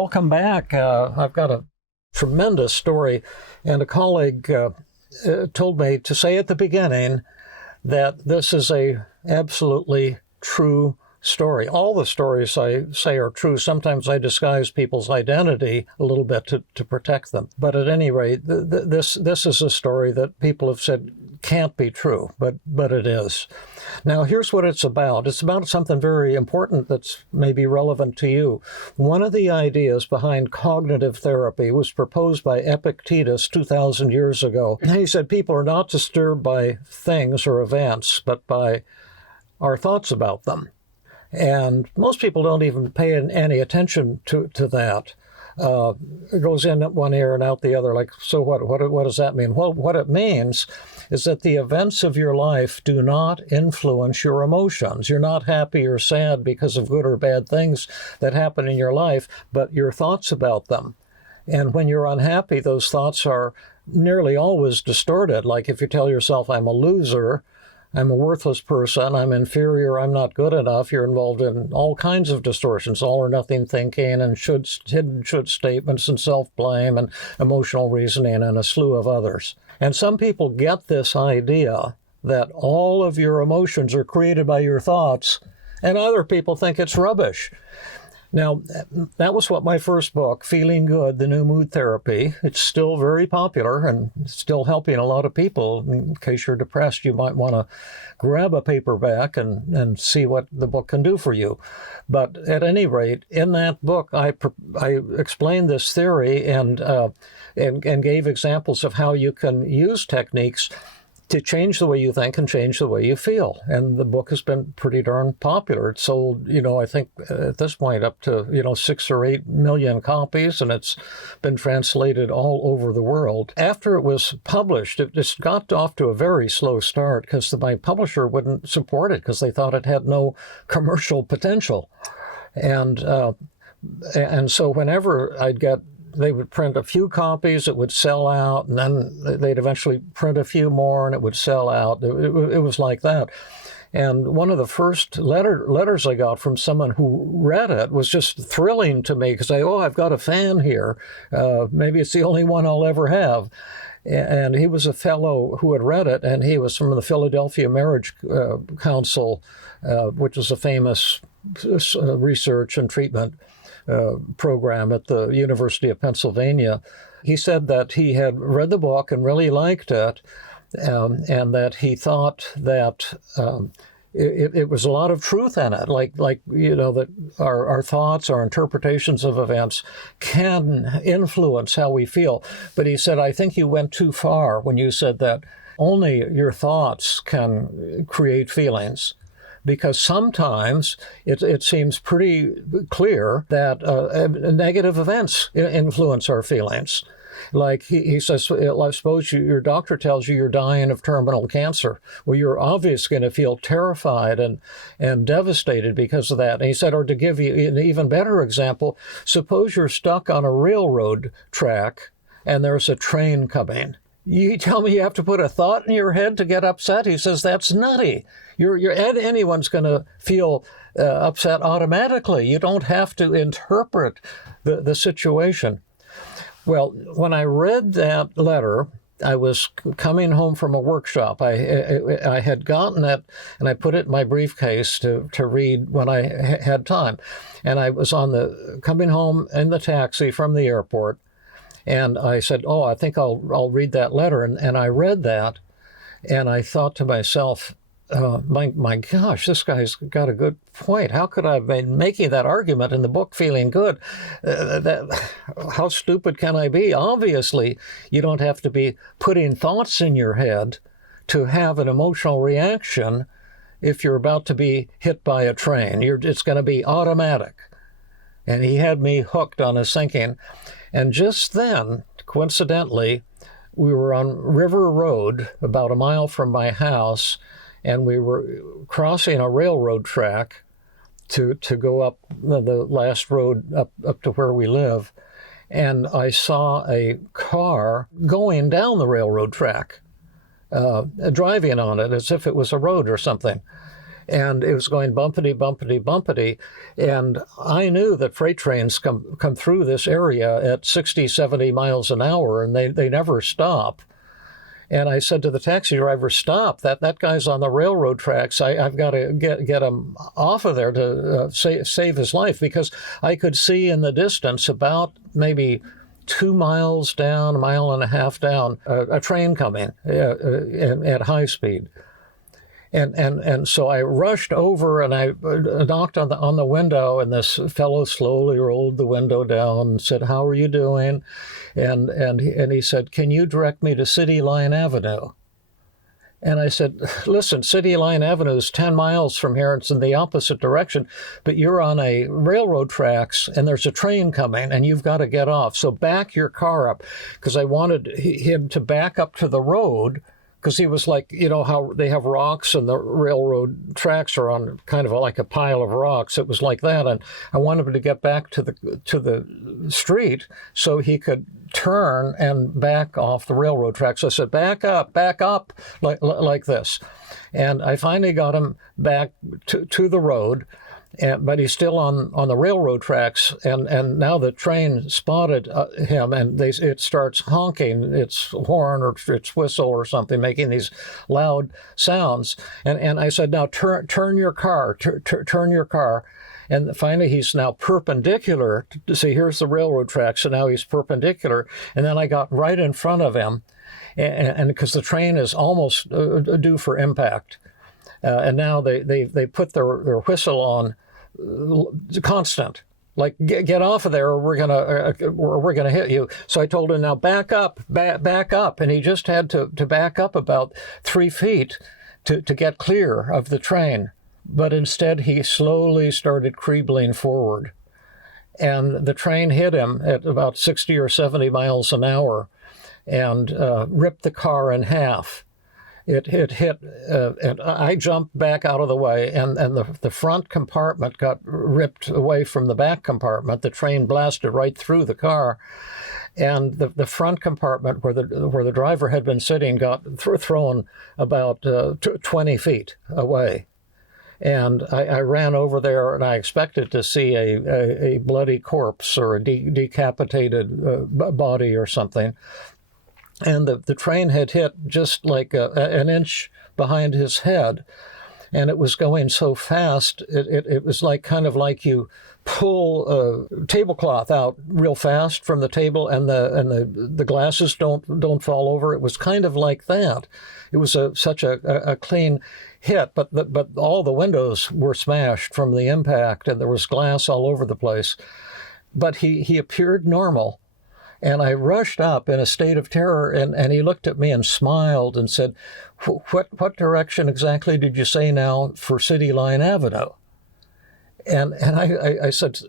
welcome back. I've got a tremendous story, and a colleague told me to say at the beginning that this is a absolutely true story. All the stories I say are true. Sometimes I disguise people's identity a little bit to protect them. But at any rate, this is a story that people have said can't be true, but it is. Now, here's what it's about. It's about something very important that's maybe relevant to you. One of the ideas behind cognitive therapy was proposed by Epictetus 2,000 years ago. He said people are not disturbed by things or events, but by our thoughts about them. And most people don't even pay any attention to that. It goes in at one ear and out the other. Like, so what does that mean? Well, what it means is that the events of your life do not influence your emotions. You're not happy or sad because of good or bad things that happen in your life, but your thoughts about them. And when you're unhappy, those thoughts are nearly always distorted. Like if you tell yourself, I'm a loser, I'm a worthless person, I'm inferior, I'm not good enough, you're involved in all kinds of distortions, all or nothing thinking and hidden should statements and self-blame and emotional reasoning and a slew of others. And some people get this idea that all of your emotions are created by your thoughts, and other people think it's rubbish. Now, that was what my first book, Feeling Good, The New Mood Therapy. It's still very popular and still helping a lot of people. In case you're depressed, you might want to grab a paperback and see what the book can do for you. But at any rate, in that book, I explained this theory and gave examples of how you can use techniques to change the way you think and change the way you feel. And the book has been pretty darn popular. It's sold, I think at this point up to, 6 or 8 million copies, and it's been translated all over the world. After it was published, it just got off to a very slow start because my publisher wouldn't support it because they thought it had no commercial potential. And so whenever they would print a few copies, it would sell out, and then they'd eventually print a few more, and it would sell out. It was like that. And one of the first letters I got from someone who read it was just thrilling to me because I've got a fan here. Maybe it's the only one I'll ever have. And he was a fellow who had read it, and he was from the Philadelphia Marriage Council, which was a famous research and treatment program at the University of Pennsylvania. He said that he had read the book and really liked it, and that he thought that it was a lot of truth in it, like that our thoughts, our interpretations of events can influence how we feel. But he said, I think you went too far when you said that only your thoughts can create feelings. Because sometimes it seems pretty clear that negative events influence our feelings. Like he says, I suppose your doctor tells you you're dying of terminal cancer. Well, you're obviously going to feel terrified and devastated because of that. And he said, or to give you an even better example, suppose you're stuck on a railroad track and there's a train coming. You tell me you have to put a thought in your head to get upset? He says, that's nutty. Anyone's going to feel upset automatically. You don't have to interpret the situation. Well, when I read that letter, I was coming home from a workshop. I had gotten it, and I put it in my briefcase to read when I had time. And I was coming home in the taxi from the airport. And I said, I think I'll read that letter. And I read that, and I thought to myself, my gosh, this guy's got a good point. How could I have been making that argument in the book Feeling Good? How stupid can I be? Obviously, you don't have to be putting thoughts in your head to have an emotional reaction if you're about to be hit by a train. It's going to be automatic. And he had me hooked on his thinking. And just then, coincidentally, we were on River Road, about a mile from my house, and we were crossing a railroad track to go up the last road up to where we live. And I saw a car going down the railroad track, driving on it as if it was a road or something. and it was going bumpity, bumpity, bumpity. And I knew that freight trains come through this area at 60, 70 miles an hour, and they never stop. And I said to the taxi driver, stop, that guy's on the railroad tracks. I've got to get him off of there to save his life, because I could see in the distance about maybe 2 miles down, 1.5 miles down, a train coming at high speed. And so I rushed over and I knocked on the window, and this fellow slowly rolled the window down and said, "How are you doing?" And he said, "Can you direct me to City Line Avenue?" And I said, "Listen, City Line Avenue is 10 miles from here. It's in the opposite direction, but you're on a railroad tracks and there's a train coming and you've got to get off. So back your car up," because I wanted him to back up to the road, because he was like, you know how they have rocks and the railroad tracks are on kind of like a pile of rocks. It was like that. And I wanted him to get back to the street so he could turn and back off the railroad tracks. So I said, back up, like this. And I finally got him back to the road. But he's still on the railroad tracks, and now the train spotted him, and it starts honking its horn or its whistle or something, making these loud sounds. And I said, "Now turn your car, turn your car." And finally, he's now perpendicular. See, here's the railroad tracks, so now he's perpendicular. And then I got right in front of him, and because the train is almost due for impact. And now they put their whistle on constant, like get off of there, or we're gonna hit you. So I told him, now back up, and he just had to back up about 3 feet to get clear of the train. But instead, he slowly started creeping forward, and the train hit him at about 60 or 70 miles an hour, and ripped the car in half. It hit, and I jumped back out of the way, and the front compartment got ripped away from the back compartment. The train blasted right through the car, and the front compartment where the driver had been sitting got thrown about 20 feet away. And I ran over there, and I expected to see a bloody corpse or a decapitated body or something. And the train had hit just like an inch behind his head, and it was going so fast. It was like kind of like you pull a tablecloth out real fast from the table, and the glasses don't fall over. It was kind of like that. It was such a clean hit, but all the windows were smashed from the impact, and there was glass all over the place. But he appeared normal. And I rushed up in a state of terror, and he looked at me and smiled and said, what direction exactly did you say now for City Line Avenue? And I said,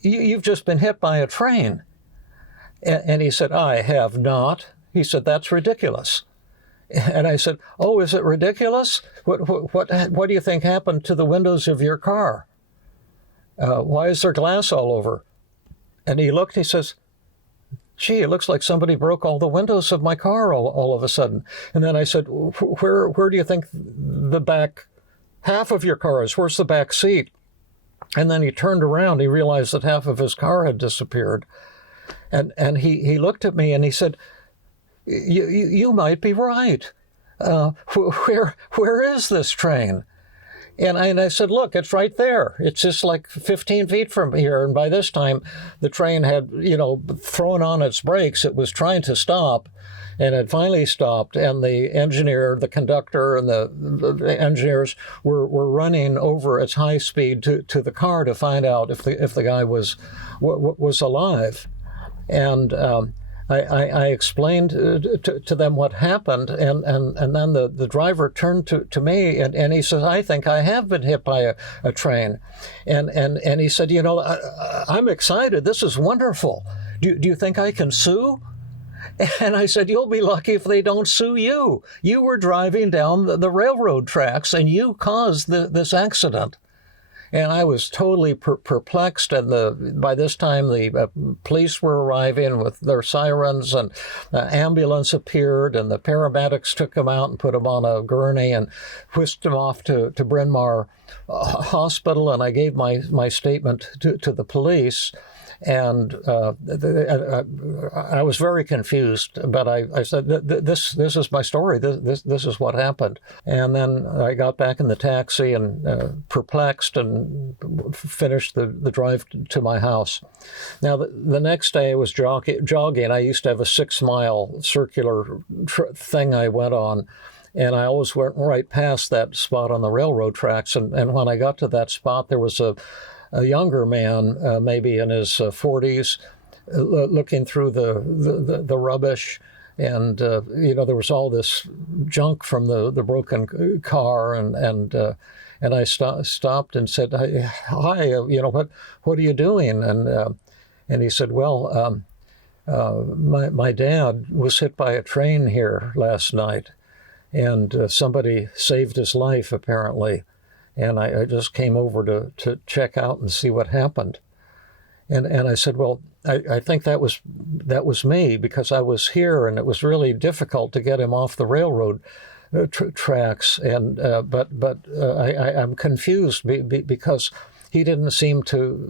you've just been hit by a train. And he said, I have not. He said, that's ridiculous. And I said, oh, is it ridiculous? What do you think happened to the windows of your car? Why is there glass all over? And he looked, he says, gee, it looks like somebody broke all the windows of my car all of a sudden. And then I said, where do you think the back half of your car is? Where's the back seat? And then he turned around. He realized that half of his car had disappeared. And he looked at me and he said, you might be right. Where is this train? And I said, look, it's right there. It's just like 15 feet from here. And by this time, the train had, thrown on its brakes. It was trying to stop, and it finally stopped. And the engineer, the conductor, and the engineers were running over its high speed to the car to find out if the guy was alive. And I explained to them what happened, and then the driver turned to me, and he says, I think I have been hit by a train. And he said, I'm excited. This is wonderful. Do you think I can sue? And I said, you'll be lucky if they don't sue you. You were driving down the railroad tracks, and you caused this accident. And I was totally perplexed. And by this time, the police were arriving with their sirens, and the ambulance appeared, and the paramedics took him out and put him on a gurney and whisked him off to Bryn Mawr Hospital. And I gave my statement to the police. And I was very confused, but I said, this is my story. This is what happened. And then I got back in the taxi and perplexed, and finished the drive to my house. Now, the next day I was jogging. I used to have a 6-mile circular thing I went on. And I always went right past that spot on the railroad tracks. And when I got to that spot, there was a younger man, maybe in his 40s, looking through the rubbish. And, there was all this junk from the broken car. And I stopped and said, hi, what are you doing? And he said, well, my dad was hit by a train here last night, and somebody saved his life, apparently. And I just came over to check out and see what happened. And I said, well, I think that was me, because I was here, and it was really difficult to get him off the railroad tracks. And but I'm confused because he didn't seem to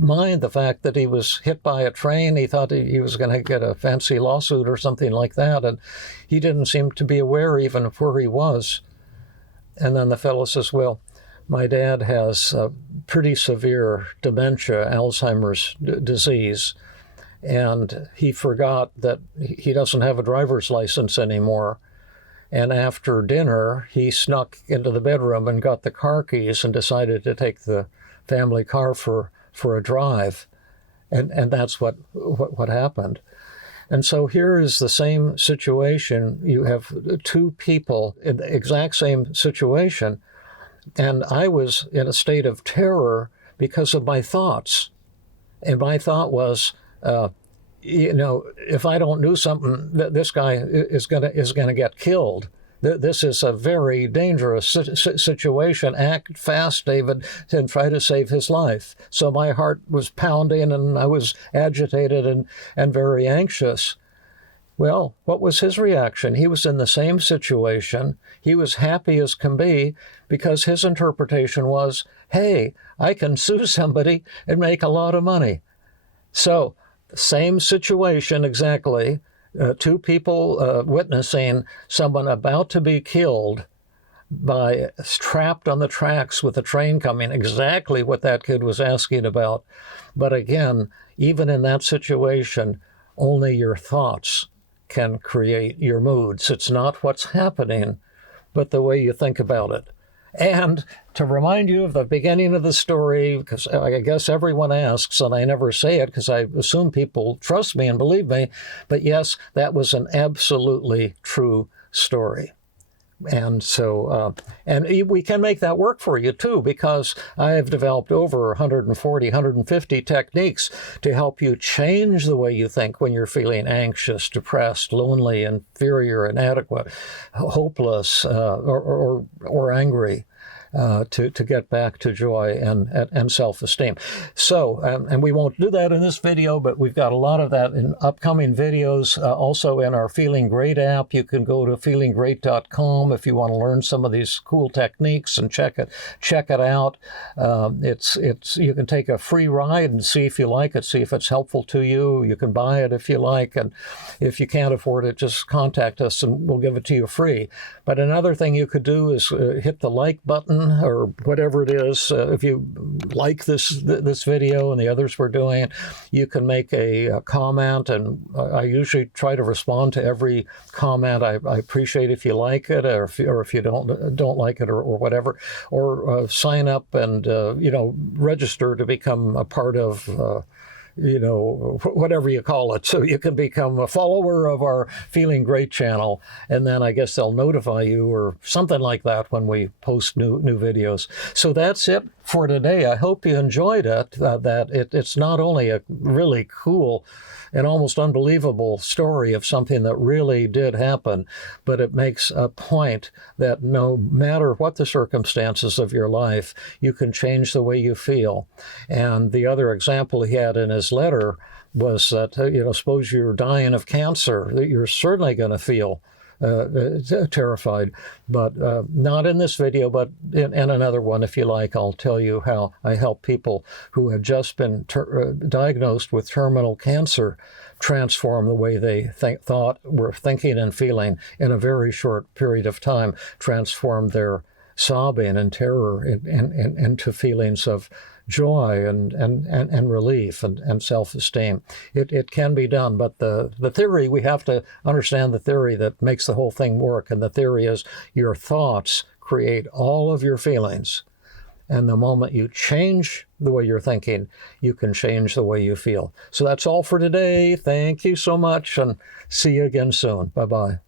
mind the fact that he was hit by a train. He thought he was going to get a fancy lawsuit or something like that, and he didn't seem to be aware even of where he was. And then the fellow says, well, my dad has pretty severe dementia, Alzheimer's disease, and he forgot that he doesn't have a driver's license anymore. And after dinner, he snuck into the bedroom and got the car keys and decided to take the family car for a drive. And that's what happened. And so here is the same situation. You have two people in the exact same situation. And I was in a state of terror because of my thoughts. And my thought was, if I don't do something, this guy is gonna get killed. This is a very dangerous situation. Act fast, David, and try to save his life. So my heart was pounding, and I was agitated and very anxious. Well, what was his reaction? He was in the same situation. He was happy as can be, because his interpretation was, hey, I can sue somebody and make a lot of money. So, same situation exactly. Two people witnessing someone about to be killed by trapped on the tracks with a train coming, exactly what that kid was asking about. But again, even in that situation, only your thoughts can create your moods. It's not what's happening, but the way you think about it. And to remind you of the beginning of the story, because I guess everyone asks, and I never say it because I assume people trust me and believe me, but yes, that was an absolutely true story. And so, and we can make that work for you too, because I have developed over 140, 150 techniques to help you change the way you think when you're feeling anxious, depressed, lonely, inferior, inadequate, hopeless, or angry. To get back to joy and self-esteem. So, and we won't do that in this video, but we've got a lot of that in upcoming videos. Also in our Feeling Great app, you can go to feelinggreat.com if you want to learn some of these cool techniques and check it out. You can take a free ride and see if you like it, see if it's helpful to you. You can buy it if you like, and if you can't afford it, just contact us and we'll give it to you free. But another thing you could do is hit the like button or whatever it is. If you like this video and the others we're doing, you can make a comment, and I usually try to respond to every comment. I appreciate if you like it, or if you don't like it, or whatever, or sign up and register to become a part of whatever you call it, so you can become a follower of our Feeling Great channel, and then I guess they'll notify you or something like that when we post new videos. So that's it for today. I hope you enjoyed it, it's not only a really cool and almost unbelievable story of something that really did happen, but it makes a point that no matter what the circumstances of your life, you can change the way you feel. And the other example he had in his letter was that, suppose you're dying of cancer, that you're certainly going to feel terrified, but not in this video, but in another one, if you like. I'll tell you how I help people who have just been diagnosed with terminal cancer transform the way they were thinking and feeling in a very short period of time, transform their sobbing and terror into feelings of joy and relief and self-esteem. It can be done, but the theory, we have to understand the theory that makes the whole thing work, and the theory is your thoughts create all of your feelings. And the moment you change the way you're thinking, you can change the way you feel. So that's all for today. Thank you so much, and see you again soon. Bye-bye.